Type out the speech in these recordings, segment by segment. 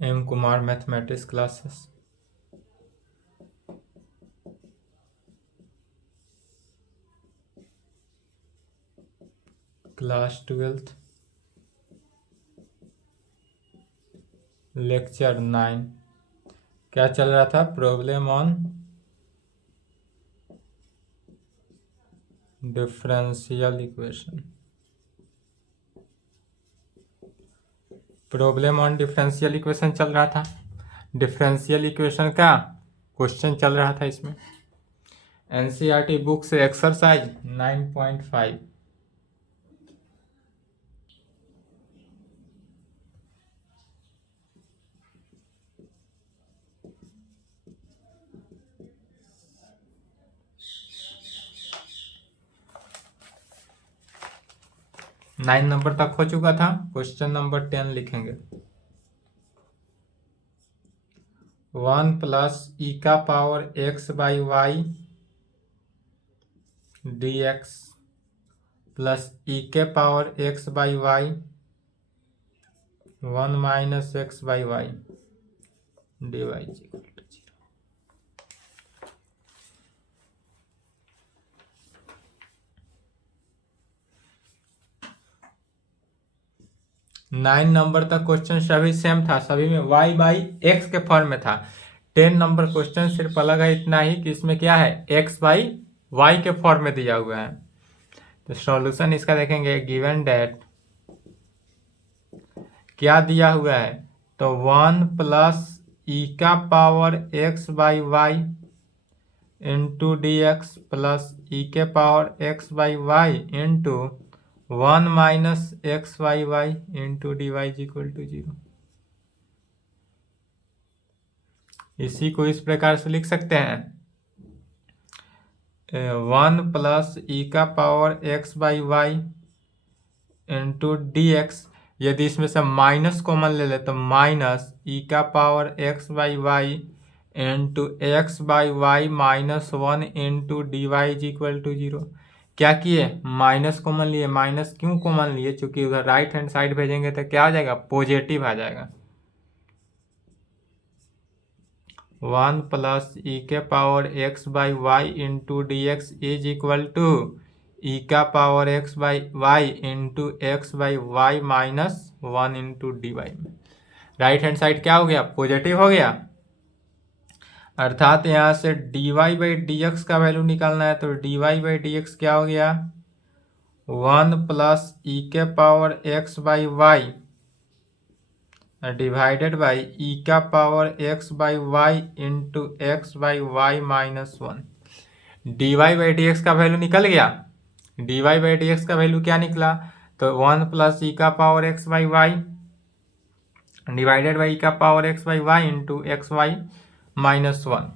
M Kumar mathematics classes. Class 12th, lecture 9। क्या चल रहा था? Problem on differential equation. Problem on differential equation चल रहा था। डिफरेंशियल इक्वेशन का क्वेश्चन चल रहा था इसमें। एनसीईआरटी बुक से एक्सरसाइज 9.5। नाइन नंबर तक हो चुका था। क्वेश्चन नंबर 10 लिखेंगे। 1 प्लस ई का power x by y d x plus e के power x by y 1 minus x by y d y equal to 0। 9 number तक क्वेश्चन सभी सेम था, सभी में y बाई एक्स के फॉर्म में था। 10 नंबर क्वेश्चन सिर्फ अलग है इतना ही कि इसमें क्या है, x बाई वाई के फॉर्म में दिया हुआ है। तो सॉल्यूशन इसका देखेंगे। गिवन डेट क्या दिया हुआ है, तो 1 प्लस ई का power x by y into d x plus e के power x by y into 1 minus x by y into d y equal to 0। इसी को इस प्रकार से लिख सकते हैं। 1 प्लस ई का power x by y into d x, यदि इसमें से माइनस कॉमन ले ले तो माइनस ई का power x by y into x by y minus 1 into d y equal to 0। क्या किए, माइनस कॉमन लिए। माइनस क्यों कॉमन लिए, चूंकि उधर राइट हैंड साइड भेजेंगे तो क्या आ जाएगा, पॉजिटिव आ जाएगा। 1 प्लस ई के power x by y into d x is equal to e का power x by y into x by y minus 1 into d y में राइट हैंड साइड क्या हो गया, पॉजिटिव हो गया। अर्थात यहाँ से d y by d x का वैल्यू निकालना है, तो d y by d x क्या हो गया, 1 प्लस ई के power x by y divided by e का power x by y into x by y minus 1। D y by d x का वैल्यू निकल गया। D y by d x का value क्या निकला, तो 1 प्लस ई का power x by y divided by e का power x by y into x y minus 1।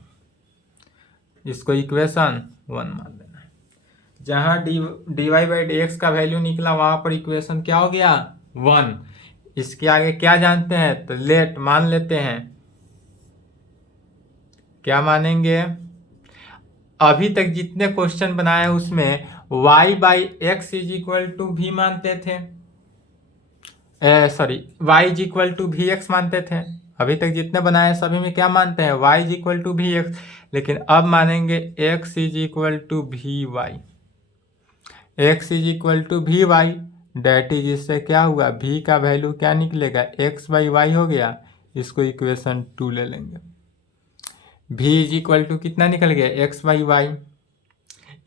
इसको इक्वेशन 1 मान लेना। जहाँ d y by d x का वैल्यू निकला वहां पर इक्वेशन क्या हो गया, 1। इसके आगे क्या जानते हैं, तो लेट मान लेते हैं। क्या मानेंगे, अभी तक जितने क्वेश्चन बनाए उसमें y by x is equal to v मानते थे, sorry y is equal to v x मानते थे। अभी तक जितने बनाए सभी में क्या मानते हैं, y is equal to v x. लेकिन अब मानेंगे x is equal to v y. x is equal to v y that is, इससे क्या हुआ, v का वैल्यू क्या निकलेगा, x बाई वाई हो गया। इसको इक्वेशन 2 ले लेंगे। v इज इक्वल टू कितना निकल गया, x बाई वाई।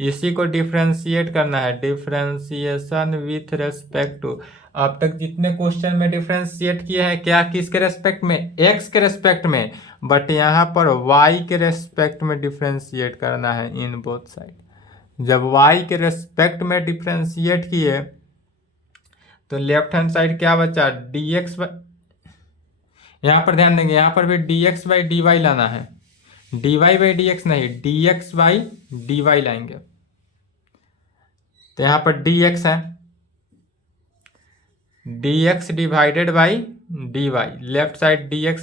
इसी को डिफ्रेंशिएट करना है, डिफ्रेंशिएशन विथ रेस्पेक्ट टू। अब तक जितने क्वेश्चन में डिफ्रेंशिएट किया है, क्या किसके रेस्पेक्ट में, x के रेस्पेक्ट में, बट यहाँ पर y के रेस्पेक्ट में डिफ्रेंशिएट करना है इन बोथ साइड। जब y के रेस्पेक्ट में डिफ्रेंशिएट किए तो लेफ्ट हैंड साइड क्या बचा, dx, यहाँ पर ध्यान देंगे, यहाँ पर भी dx बाई डी वाई लाना है, dy बाई डी एक्स नहीं, dx बाई डी वाई लाएंगे। तो यहाँ पर dx है, dx divided by dy, left side dx।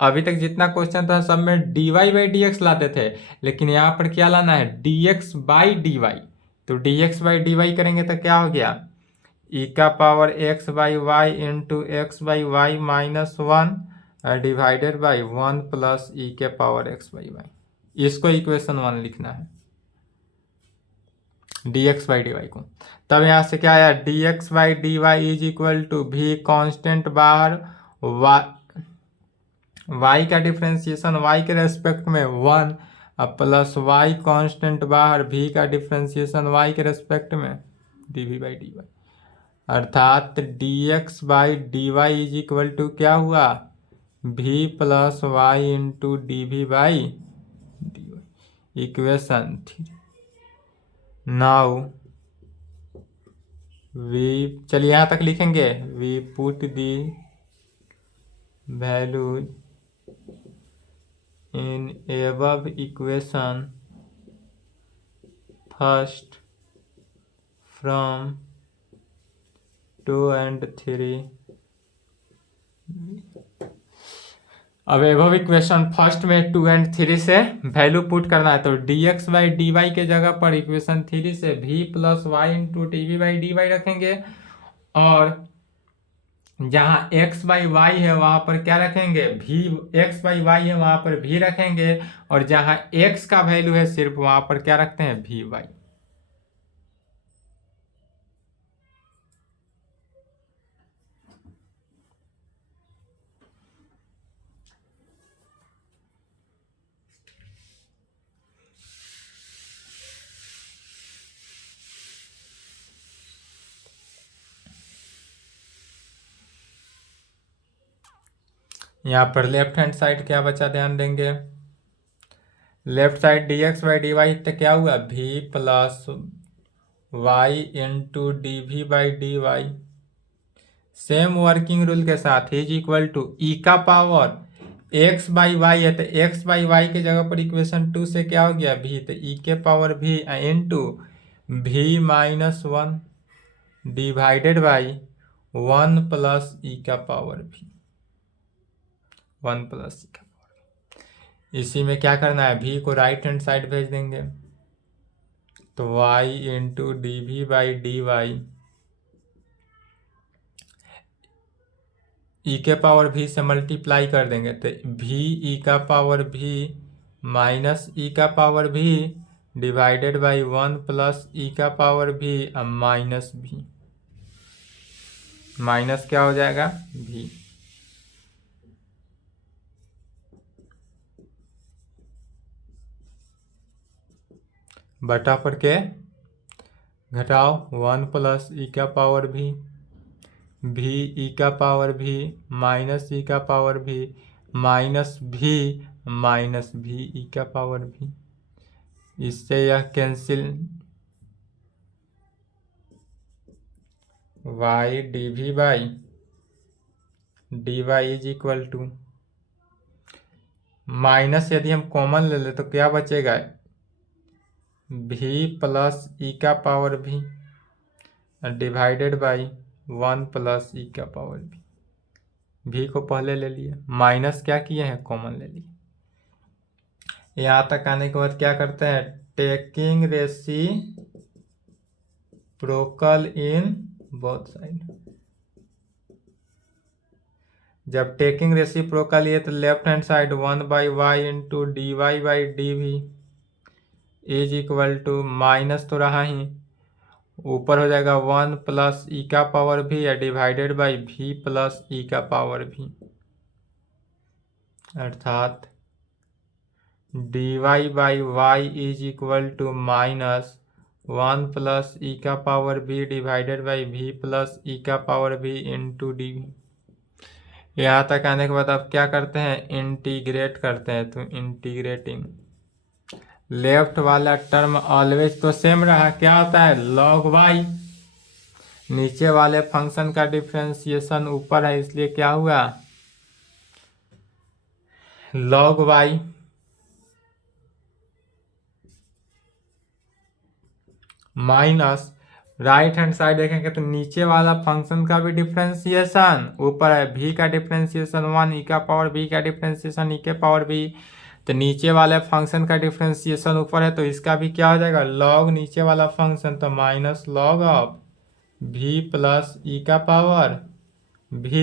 अभी तक जितना क्वेश्चन था सब में dy बाई डी एक्स लाते थे, लेकिन यहाँ पर क्या लाना है, dx बाई dy। तो dx बाई dy करेंगे तो क्या हो गया, ई का power x by y into x by y minus 1 divided by 1 plus e के पावर एक्स बाई वाई। इसको इक्वेशन 1 लिखना है, dx बाई डी वाई को। तब यहाँ से क्या आया, dx by d y is equal to v constant बाहर y का डिफ्रेंसिएशन y के रेस्पेक्ट में 1 प्लस y कॉन्स्टेंट बाहर v का डिफ्रेंसिएशन y के रेस्पेक्ट में dv बाई डी वाई, अर्थात dx by d y is equal to क्या हुआ, v plus y into d v by d y. Equation 3। Now we, चलिए यहाँ तक लिखेंगे, we put the values in above equation first from 2 and 3। अब above equation first में 2 and 3 से value put करना है, तो dx बाई डी वाई के जगह पर इक्वेशन 3 से v plus y into d v by d y रखेंगे, और जहाँ x बाई वाई है वहाँ पर क्या रखेंगे, v, x बाई वाई है वहाँ पर v रखेंगे, और जहाँ x का वैल्यू है सिर्फ वहाँ पर क्या रखते हैं, v वाई। यहाँ पर लेफ्ट हैंड साइड क्या बचा, ध्यान देंगे, left side dx by d y तो क्या हुआ, v plus y into d v by d y, same working rule के साथ इज इक्वल टू ई का पावर x बाई वाई है, तो x बाई वाई के जगह पर इक्वेशन 2 से क्या हो गया, v, तो ई के power v into v minus 1 divided by 1 plus e का पावर v, 1 प्लस ई का पावर। इसी में क्या करना है, v को राइट हैंड साइड भेज देंगे, तो y into d v by d y, e के पावर v से मल्टीप्लाई कर देंगे, तो v ई का पावर v माइनस ई का power v divided by 1 plus e का power v minus v, minus क्या हो जाएगा, v। बटा पर के घटाओ 1 प्लस ई का पावर v, v ई का पावर v माइनस ई का power v minus v minus v e का पावर v। इससे यह cancel, y d v by d y is equal to, minus यदि हम कॉमन ले ले तो क्या बचेगा, v प्लस ई का power v divided by 1 plus e का पावर v। v को पहले ले लिए, माइनस क्या किए हैं, कॉमन ले लिए। यहाँ तक आने के बाद क्या करते हैं, taking reciprocal in both side. जब टेकिंग रेसिप्रोकल है तो left hand side 1 by y into d y by d v is equal to, minus तो रहा ही, ऊपर हो जाएगा 1 प्लस ई का पावर भी या divided by v plus e का पावर भी, अर्थात d y by y is equal to minus 1 plus e का power v divided by v plus e का power v into d v. यहाँ तक आने के बाद आप क्या करते हैं, इंटीग्रेट करते हैं, तो इंटीग्रेटिंग लेफ्ट वाला टर्म ऑलवेज तो सेम रहा, क्या होता है, लॉग वाई, नीचे वाले फंक्शन का डिफरेंशिएशन ऊपर है इसलिए क्या हुआ, log y minus right hand side देखेंगे तो नीचे वाला फंक्शन का भी डिफरेंशिएशन ऊपर है, v का डिफरेंशिएशन 1 ई का पावर v का डिफरेंशिएशन ई के पावर v, तो नीचे वाले फंक्शन का डिफरेंशिएशन ऊपर है तो इसका भी क्या हो जाएगा, लॉग नीचे वाला फंक्शन, तो minus log of v plus e का पावर v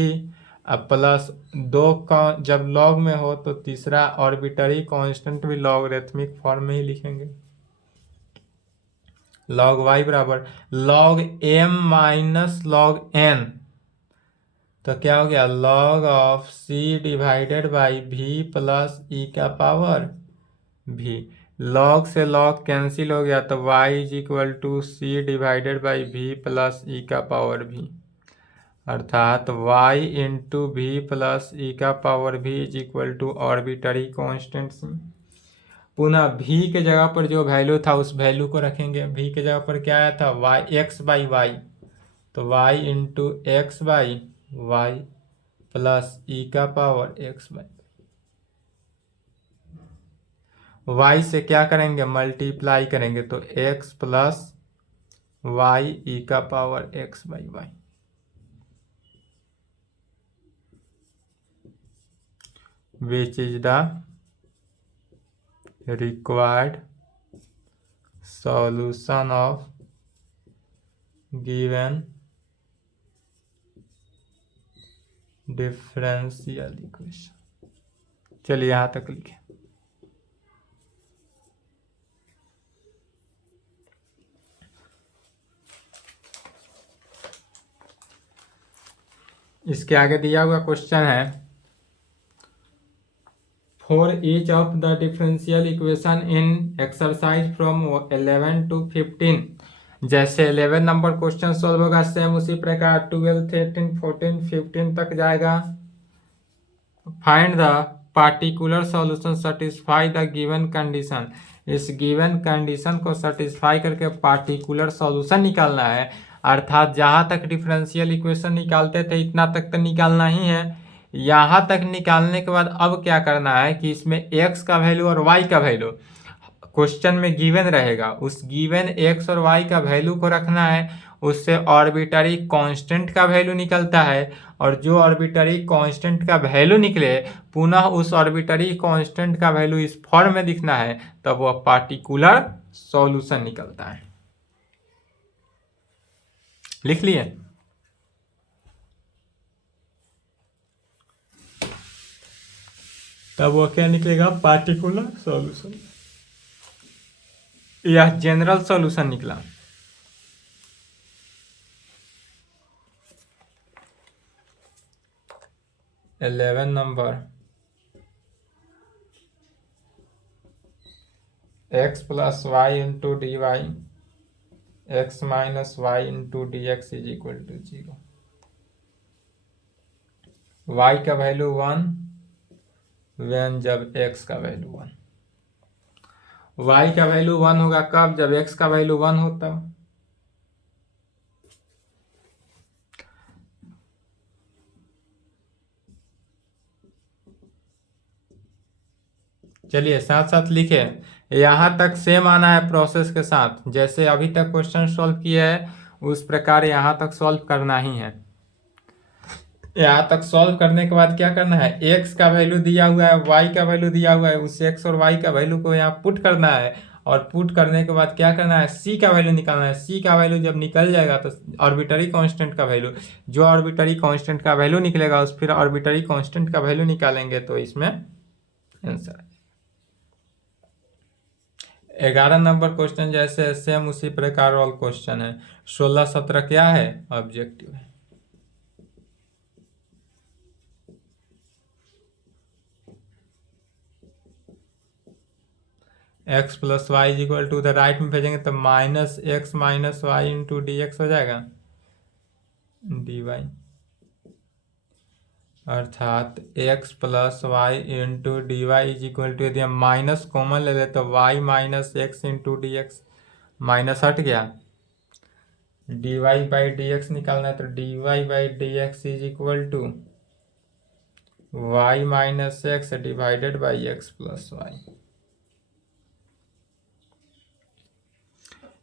अब प्लस दो का जब लॉग में हो तो तीसरा आर्बिट्ररी कांस्टेंट भी लॉगरिथमिक फॉर्म में ही लिखेंगे। लॉग वाई बराबर log m minus log n, तो क्या हो गया log of c divided by भी प्लस ई का पावर भी। लॉग से लॉग कैंसिल हो गया तो y is equal to c divided by भी प्लस ई का पावर भी, अर्थात y इंटू भी प्लस ई का पावर भी is equal to arbitrary constant c. पुनः v के जगह पर जो वैल्यू था उस वैल्यू को रखेंगे। v के जगह पर क्या आया था y x बाई वाई, तो y into x by y plus e का पावर x बाई y से क्या करेंगे मल्टीप्लाई करेंगे तो x प्लस वाई ई का power x by y, which is the required solution of given differential equation। चलिए यहां तक लिखें। इसके आगे दिया हुआ क्वेश्चन है for each of the differential equation in exercise from 11 to 15। जैसे 11 नंबर क्वेश्चन सॉल्व होगा सेम उसी प्रकार 12, 13, 14, 15 तक जाएगा। Find the particular solution satisfy the given condition. इस गिवन कंडीशन को सेटिस्फाई करके पार्टिकुलर सॉल्यूशन निकालना है, अर्थात जहाँ तक डिफरेंशियल इक्वेशन निकालते थे इतना तक तो निकालना ही है। यहाँ तक निकालने के बाद अब क्या करना है कि इसमें x का वैल्यू और y का वैल्यू क्वेश्चन में गिवन रहेगा, उस गिवन x और y का वैल्यू को रखना है, उससे आर्बिट्ररी कांस्टेंट का वैल्यू निकलता है, और जो आर्बिट्ररी कांस्टेंट का वैल्यू निकले पुनः उस आर्बिट्ररी कांस्टेंट का वैल्यू इस फॉर्म में दिखना है, तब वह पार्टिकुलर सॉल्यूशन निकलता है। लिख लिए। तब वो क्या निकलेगा पार्टिकुलर सॉल्यूशन, यह जनरल सॉल्यूशन निकला। Eleven number x plus y into d y x minus y into d x is equal to 0। y का वैल्यू 1 वेन जब x का वैल्यू 1, y का वैल्यू 1 होगा कब जब x का वैल्यू 1 होता। चलिए साथ साथ लिखे, यहाँ तक सेम आना है प्रोसेस के साथ, जैसे अभी तक क्वेश्चन सॉल्व किया है उस प्रकार यहाँ तक सॉल्व करना ही है। यहाँ तक सॉल्व करने के बाद क्या करना है x का वैल्यू दिया हुआ है y का वैल्यू दिया हुआ है, उस x और y का वैल्यू को यहाँ पुट करना है, और पुट करने के बाद क्या करना है c का वैल्यू निकालना है। c का वैल्यू जब निकल जाएगा तो आर्बिट्ररी कांस्टेंट का वैल्यू, जो आर्बिट्ररी कांस्टेंट का वैल्यू निकलेगा उस फिर आर्बिट्ररी कांस्टेंट का वैल्यू निकालेंगे तो इसमें आंसर। 11 नंबर क्वेश्चन जैसे सेम उसी प्रकार वाला क्वेश्चन है। 16, 17 क्या है ऑब्जेक्टिव है। x plus y is equal to, उधर राइट में भेजेंगे तो minus x minus y into d x हो जाएगा डी वाई, अर्थात x plus y into d y is equal to, यदि हम माइनस कॉमन ले लें तो y minus x into d x, minus हट गया, d y by d x निकालना है तो d y by d x is equal to y minus x divided by x plus y.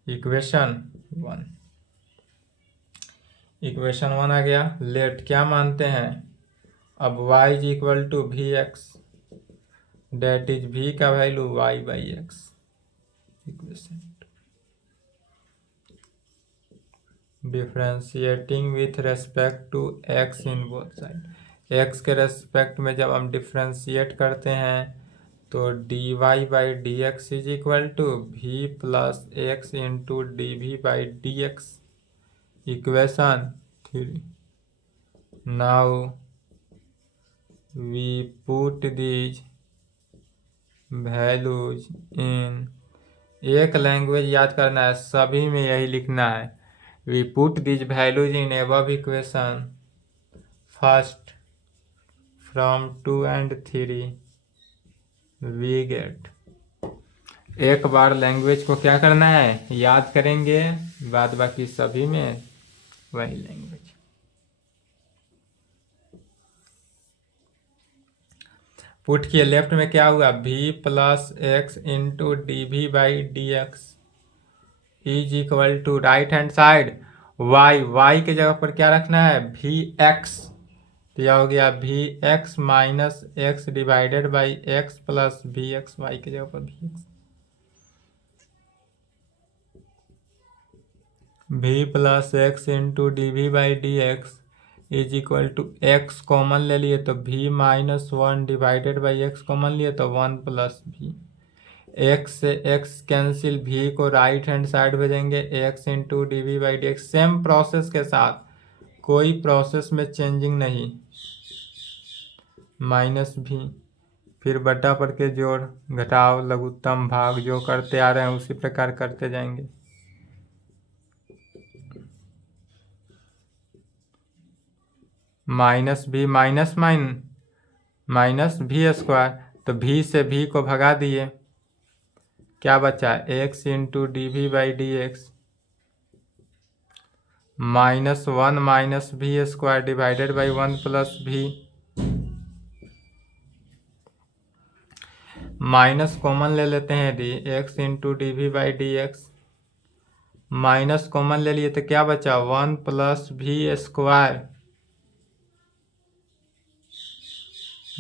Equation 1, equation 1 आ गया। लेट क्या मानते हैं अब y is equal to v x, that is v का value y by x. Equation differentiating with respect to x in both side, x के respect में जब हम डिफ्रेंशिएट करते हैं तो d y by d x is equal to v plus x into d v by d x equation 3. Now we put these values इन, एक language याद करना है, सभी में यही लिखना है. We put these values in above equation first from 2 and 3 we get. एक बार लैंग्वेज को क्या करना है, याद करेंगे, बाद बाकी सभी में वही लैंग्वेज. पुट किए, लेफ्ट में क्या हुआ, v plus x into d v by d x is equal to right hand side y के जगह पर क्या रखना है, वी एक्स. तो यह हो गया v x minus x divided by x plus v x, y की जगह पर v x. V plus x into d v by d x is equal to x common ले लिए तो v minus 1 divided by x common लिए तो 1 plus v. X से x cancel, v को राइट हैंड साइड भेजेंगे, x into d v by d x. Same process के साथ, कोई प्रोसेस में चेंजिंग नहीं. माइनस भी, फिर बटा पर के जोड़ घटाव लघुत्तम भाग, जो करते आ रहे हैं उसी प्रकार करते जाएंगे. Minus v minus minus v square, तो v से v को भगा दिए, क्या बचा, x into d v by d x minus 1 minus v square divided by 1 plus v. Minus common ले लेते हैं d, x into d v by d x. Minus common ले लिए तो क्या बचा, 1 plus v square,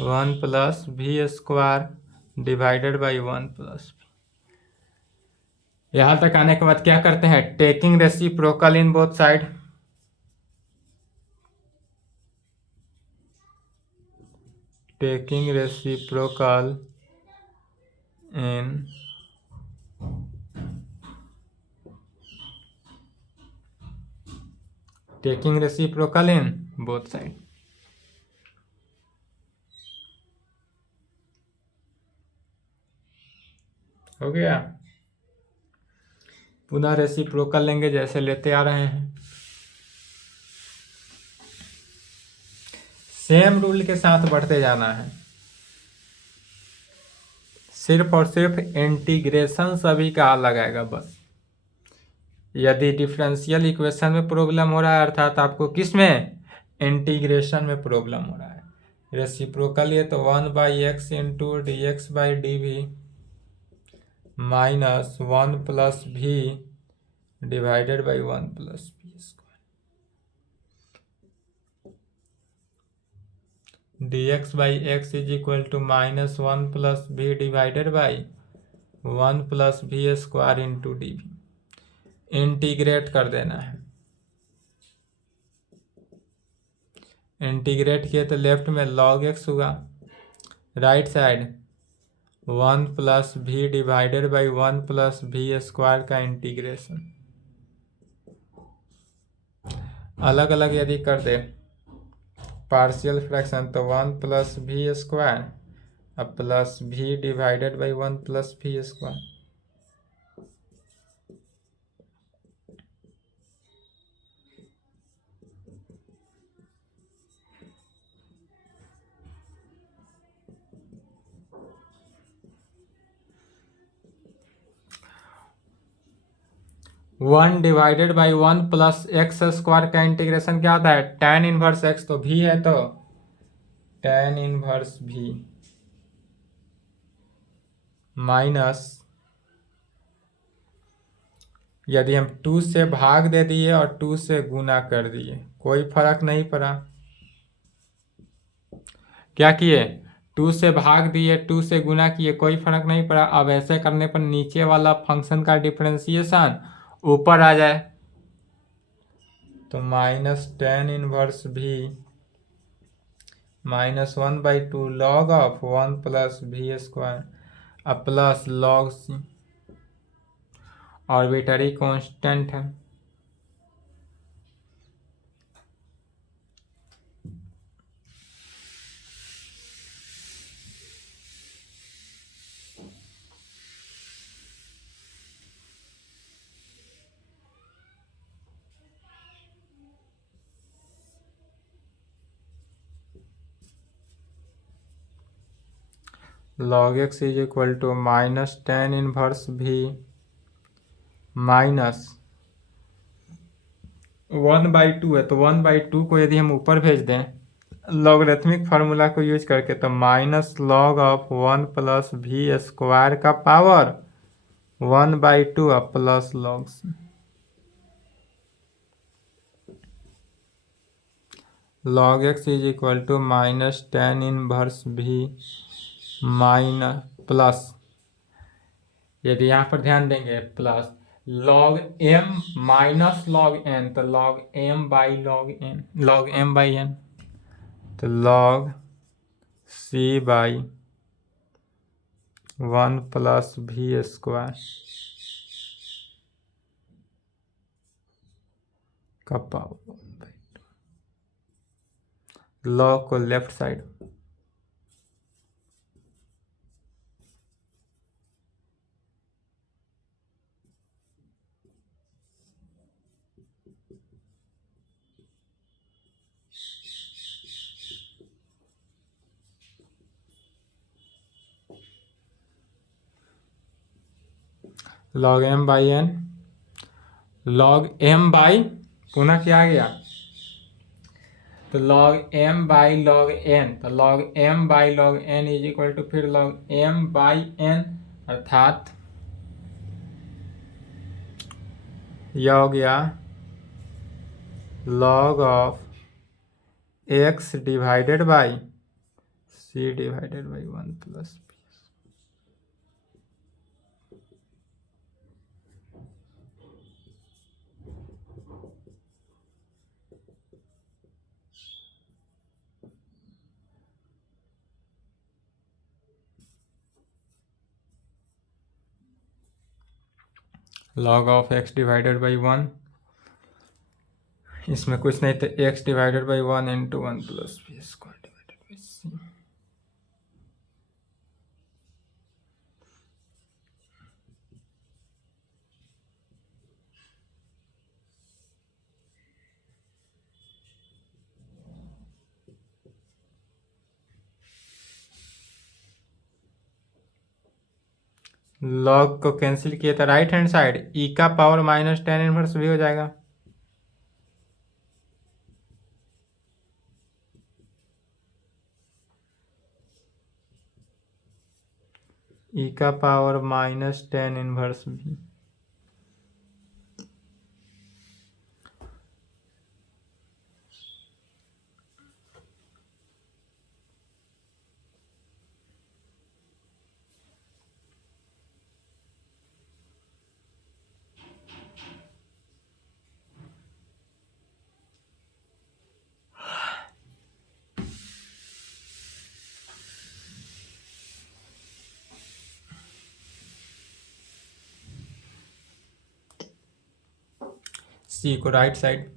1 plus v square divided by 1 plus v. यहां तक आने के बाद क्या करते हैं, taking reciprocal in both side. Taking reciprocal in both side. हो गया. पुनः रेसिप्रोकल लेंगे जैसे लेते आ रहे हैं. सेम रूल के साथ बढ़ते जाना है. सिर्फ और सिर्फ इंटीग्रेशन सभी का अलग आएगा बस. यदि डिफरेंशियल इक्वेशन में प्रॉब्लम हो रहा है, अर्थात आपको किस में, इंटीग्रेशन में प्रॉब्लम हो रहा है. रेसिप्रोकल ये तो 1 by x into d x by d v minus 1 plus v divided by 1 plus v square. D x by x is equal to minus 1 plus v divided by 1 plus v square into d v. Integrate कर देना है. Integrate किए तो left में log x हुआ, right side 1 plus v divided by 1 plus v square का integration. अलग अलग यदि कर दे पार्शियल फ्रैक्शन तो 1 प्लस भी स्क्वायर अब plus v divided by 1 plus v square. One divided by 1 plus x square का इंटीग्रेशन क्या होता है, tan इनवर्स x, तो भी है तो tan इनवर्स भी माइनस, यदि हम 2 से भाग दे दिए और 2 से गुना कर दिए कोई फर्क नहीं पड़ा. क्या किए, 2 से भाग दिए, 2 से गुना किए, कोई फर्क नहीं पड़ा. अब ऐसे करने पर नीचे वाला फंक्शन का डिफरेंशिएशन ऊपर आ जाए तो माइनस tan इनवर्स भी -1/2 log of 1 plus v square अब plus log c arbitrary constant है। log x is equal to -tan inverse v minus 1/2 है, तो 1/2 को यदि हम ऊपर भेज दें लॉगरिथमिक फार्मूला को यूज करके, तो minus log of 1 plus v square का power 1/2 plus log c। log x is equal to -tan inverse v minus plus, यदि यहाँ पर ध्यान देंगे plus log m minus log n, तो log m बाई n, तो log c by 1 plus v square का power, log को left side, log m by n, log m by, पुनः क्या आ गया, तो log m by log n, तो log m by log n is equal to फिर log m बाई n, अर्थात यह हो गया log of x divided by c divided by 1 plus b। log of x divided by 1, इसमें कुछ नहीं तो x divided by 1 into 1 plus B square divided by c। log को कैंसिल किया था राइट हैंड साइड, e का power -tan inverse भी हो जाएगा, e का पावर -tan इनवर्स भी, c को राइट साइड,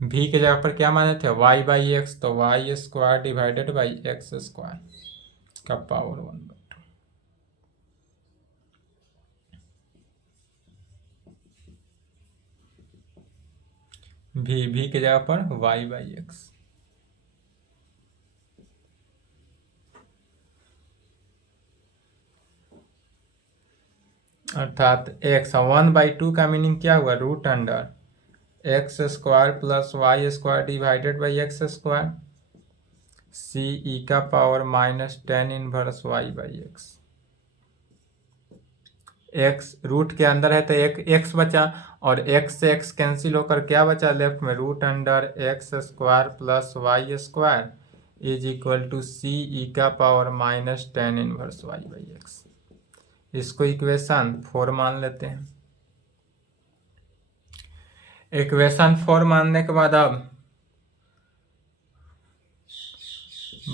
v के जगह पर क्या माने थे y बाई एक्स, तो y square divided by x square का पावर 1/2। v के जगह पर y बाई एक्स, अर्थात x 1/2 का मीनिंग क्या हुआ, root under x square plus Y square divided by x square, c e का power minus tan inverse Y by x. X root के अंदर है तो एक एक्स बचा, और एक्स से एक्स कैंसिल होकर क्या बचा लेफ्ट में, root under x square plus Y square is equal to c e का power minus tan inverse Y by x. इसको इक्वेशन 4 मान लेते हैं। इक्वेशन 4 मानने के बाद अब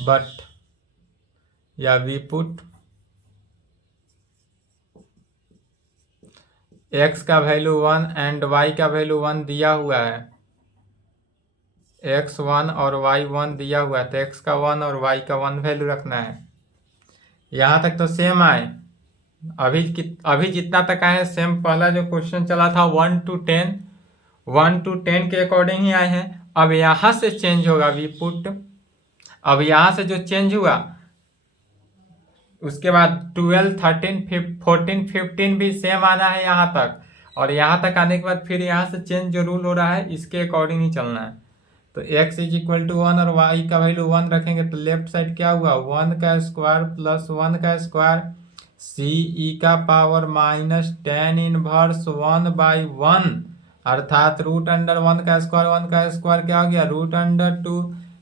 बट या वी पुट x का वैल्यू 1 एंड y का वैल्यू 1 दिया हुआ है, x 1 और y 1 दिया हुआ है, तो x का 1 और y का 1 वैल्यू रखना है। यहाँ तक तो सेम आए, अभी जितना तक आए सेम पहला जो क्वेश्चन चला था 1 to 10 के अकॉर्डिंग ही आए हैं। अब यहाँ से चेंज होगा वी पुट, अब यहाँ से जो चेंज हुआ उसके बाद 12 13 14 15 भी सेम आना है यहाँ तक, और यहाँ तक आने के बाद फिर यहाँ से चेंज जो रूल हो रहा है इसके अकॉर्डिंग ही चलना है। तो x इज इक्वल टू 1 और y का वैल्यू 1 रखेंगे तो लेफ्ट साइड क्या हुआ, 1 का स्क्वायर प्लस 1 का स्क्वायर सी ई का power minus tan inverse 1 by 1, अर्थात रूट अंडर 1 का स्क्वायर क्या हो गया, root under 2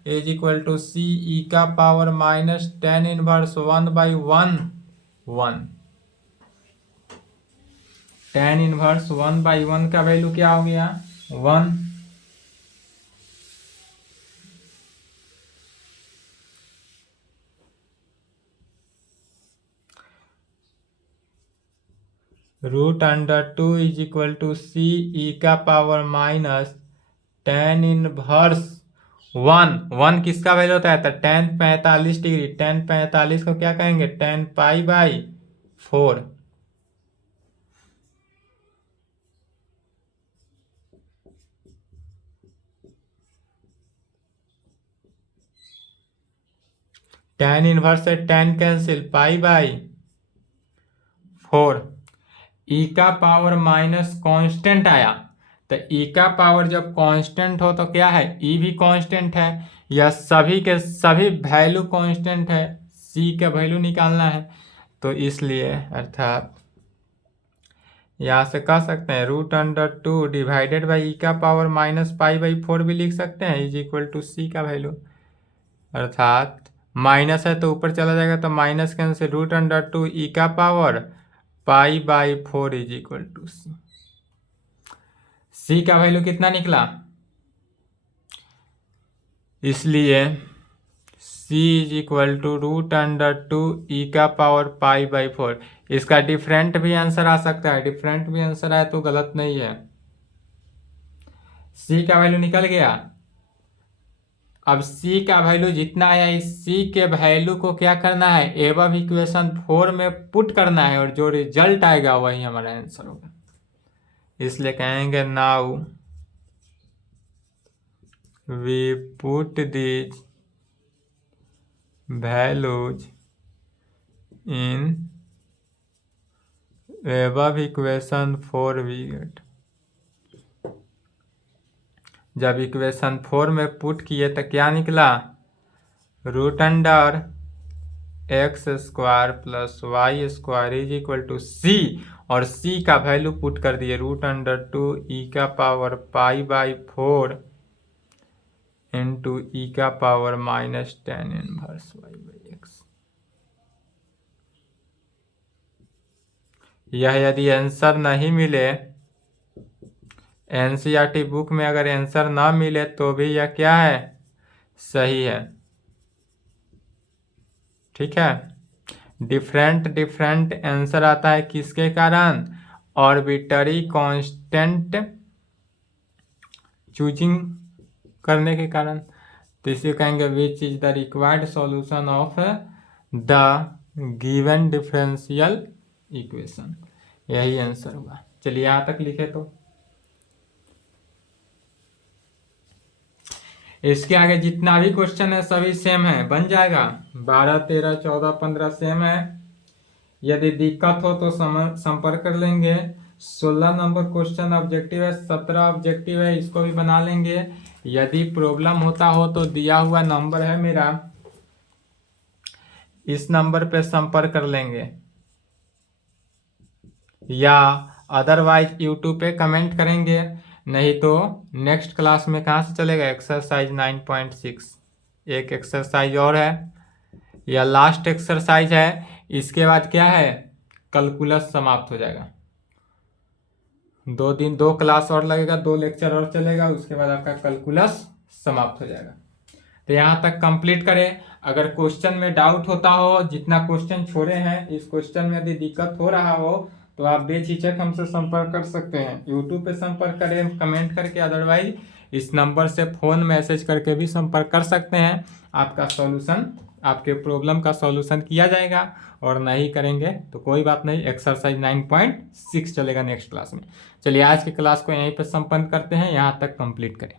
is equal to c e का power minus tan inverse 1 by 1 tan inverse 1 by 1 का वैल्यू क्या हो गया 1। Root under 2 is equal to c e का पावर माइनस टेन इनवर्स 1 किसका वैल्यू होता है, तो टेन 45 डिग्री, टेन 45 को क्या कहेंगे, ten pi by 4। Tan inverse से टेन कैंसिल, पाई बाई 4। ई का पावर माइनस कांस्टेंट आया, तो ई का पावर जब कांस्टेंट हो तो क्या है, ई भी कांस्टेंट है, या सभी के सभी वैल्यू कांस्टेंट है, सी का वैल्यू निकालना है, तो इसलिए अर्थात यहाँ से कह सकते हैं root under 2 divided by e का पावर माइनस पाई बाई 4 भी लिख सकते हैं इज इक्वल टू सी का वैल्यू, अर्थात माइनस है तो ऊपर चला जाएगा तो माइनस कैंसिल, रूट अंडर 2 ई का power pi by 4 is equal to C. C का वैल्यू कितना निकला, इसलिए C is equal to root under 2 ई का पावर पाई बाई 4। इसका डिफरेंट भी आंसर आ सकता है, डिफरेंट भी आंसर आए तो गलत नहीं है। सी का वैल्यू निकल गया, अब सी का वैल्यू जितना आया इस सी के वैल्यू को क्या करना है, एबव इक्वेशन 4 में पुट करना है, और जो रिजल्ट आएगा वही हमारा आंसर होगा। इसलिए कहेंगे now we put these values in above equation 4 we get. जब इक्वेशन 4 में पुट किए तो क्या निकला, root under x square plus Y square is equal to C, और सी का वैल्यू पुट कर दिए रूट अंडर 2 ई का power pi by 4 into E का power minus tan inverse Y by X. यह यदि आंसर नहीं मिले, एनसीईआरटी बुक में अगर आंसर ना मिले तो भी यह क्या है, सही है। ठीक है, डिफरेंट आंसर आता है किसके कारण, ऑर्बिटरी कांस्टेंट चूजिंग करने के कारण। तो इसे कहेंगे which is the required solution of the given differential equation, यही आंसर हुआ। चलिए यहाँ तक लिखे तो इसके आगे जितना भी क्वेश्चन है सभी सेम है, बन जाएगा। 12 13 14 15 सेम है। यदि दिक्कत हो तो संपर्क कर लेंगे। 16 नंबर क्वेश्चन ऑब्जेक्टिव है, 17 ऑब्जेक्टिव है, इसको भी बना लेंगे। यदि प्रॉब्लम होता हो तो दिया हुआ नंबर है मेरा इस नंबर पे संपर्क कर लेंगे, या अदरवाइज यूट्यूब पे कमेंट करेंगे। नहीं तो नेक्स्ट क्लास में कहाँ से चलेगा, एक्सरसाइज 9.6 एक एक्सरसाइज और है, या लास्ट एक्सरसाइज है। इसके बाद क्या है, कैलकुलस समाप्त हो जाएगा। 2 क्लास और लगेगा, 2 लेक्चर और चलेगा, उसके बाद आपका कैलकुलस समाप्त हो जाएगा। तो यहाँ तक कंप्लीट करें। अगर क्वेश्चन में डाउट होता हो, जितना क्वेश्चन छोड़े हैं इस क्वेश्चन में यदि दिक्कत हो रहा हो तो आप बेझिझक हमसे संपर्क कर सकते हैं। यूट्यूब पे संपर्क करें कमेंट करके, अदरवाइज इस नंबर से फ़ोन मैसेज करके भी संपर्क कर सकते हैं। आपका सॉल्यूशन, आपके प्रॉब्लम का सॉल्यूशन किया जाएगा। और नहीं करेंगे तो कोई बात नहीं, एक्सरसाइज 9.6 चलेगा नेक्स्ट क्लास में। चलिए आज की क्लास को यहीं पर संपन्न करते हैं, यहाँ तक कंप्लीट करें।